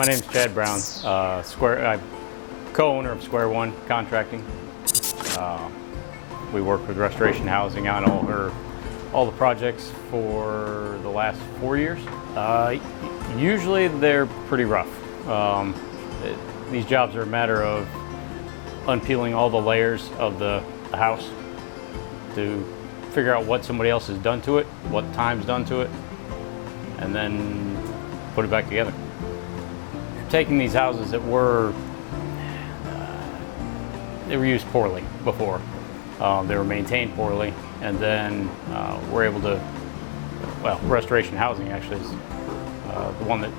My name's Chad Brown, I'm co-owner of Square One Contracting. We work with Restoration Housing on all the projects for the last 4 years. Usually they're pretty rough. These jobs are a matter of unpeeling all the layers of the house to figure out what somebody else has done to it, what time's done to it, and then put it back together. Taking these houses that they were used poorly before, they were maintained poorly, and then we're able to, Restoration Housing actually is the one that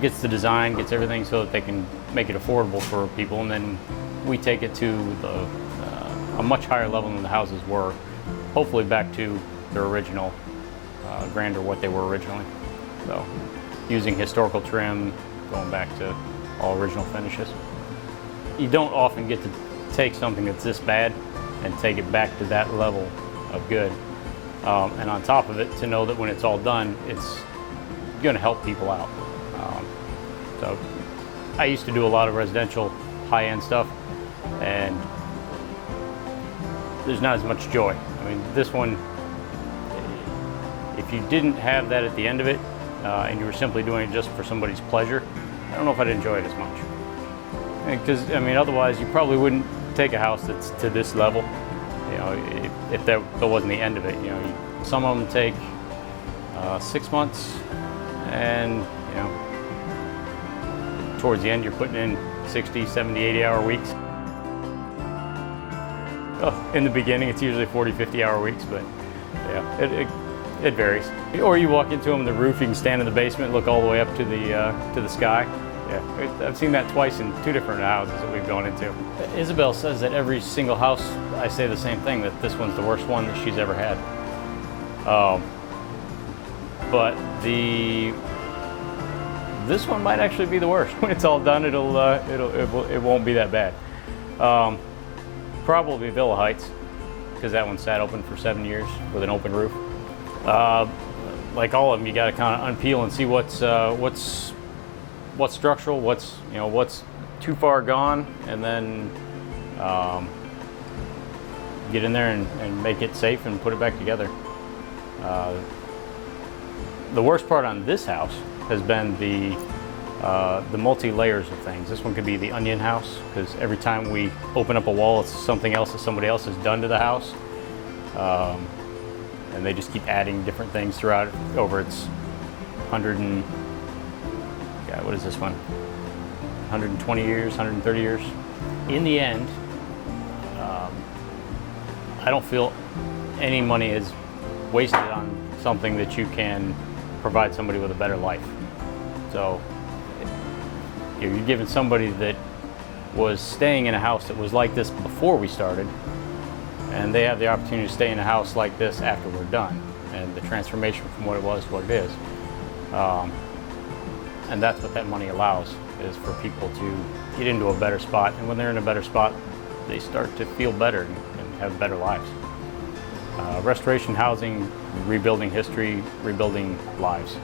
gets the design, gets everything so that they can make it affordable for people, and then we take it to a much higher level than the houses were, hopefully back to their original grandeur, what they were originally. So using historical trim, going back to all original finishes. You don't often get to take something that's this bad and take it back to that level of good. And on top of it, to know that when it's all done, it's going to help people out. So I used to do a lot of residential high-end stuff, and there's not as much joy. I mean, this one, if you didn't have that at the end of it, and you were simply doing it just for somebody's pleasure, I don't know if I'd enjoy it as much. Because, I mean, otherwise you probably wouldn't take a house that's to this level, you know, if that wasn't the end of it. You know, some of them take 6 months, and, you know, towards the end you're putting in 60, 70, 80-hour weeks. In the beginning it's usually 40, 50-hour weeks, but yeah, it varies. Or you walk into them, the roof, you can stand in the basement, look all the way up to the sky. Yeah, I've seen that twice in 2 different houses that we've gone into. Isabel says that every single house, I say the same thing, that this one's the worst one that she's ever had. But this one might actually be the worst. When it's all done, it won't be that bad. Probably Villa Heights, because that one sat open for 7 years with an open roof. Like all of them, you got to kind of unpeel and see what's structural, what's too far gone, and then get in there and make it safe and put it back together. The worst part on this house has been the multi-layers of things. This one could be the onion house, because every time we open up a wall, it's something else that somebody else has done to the house. And they just keep adding different things throughout over its 120 years, 130 years. In the end, I don't feel any money is wasted on something that you can provide somebody with a better life. So you're giving somebody that was staying in a house that was like this before we started, and they have the opportunity to stay in a house like this after we're done, and the transformation from what it was to what it is. And that's what that money allows, is for people to get into a better spot, and when they're in a better spot, they start to feel better and have better lives. Restoration Housing, rebuilding history, rebuilding lives.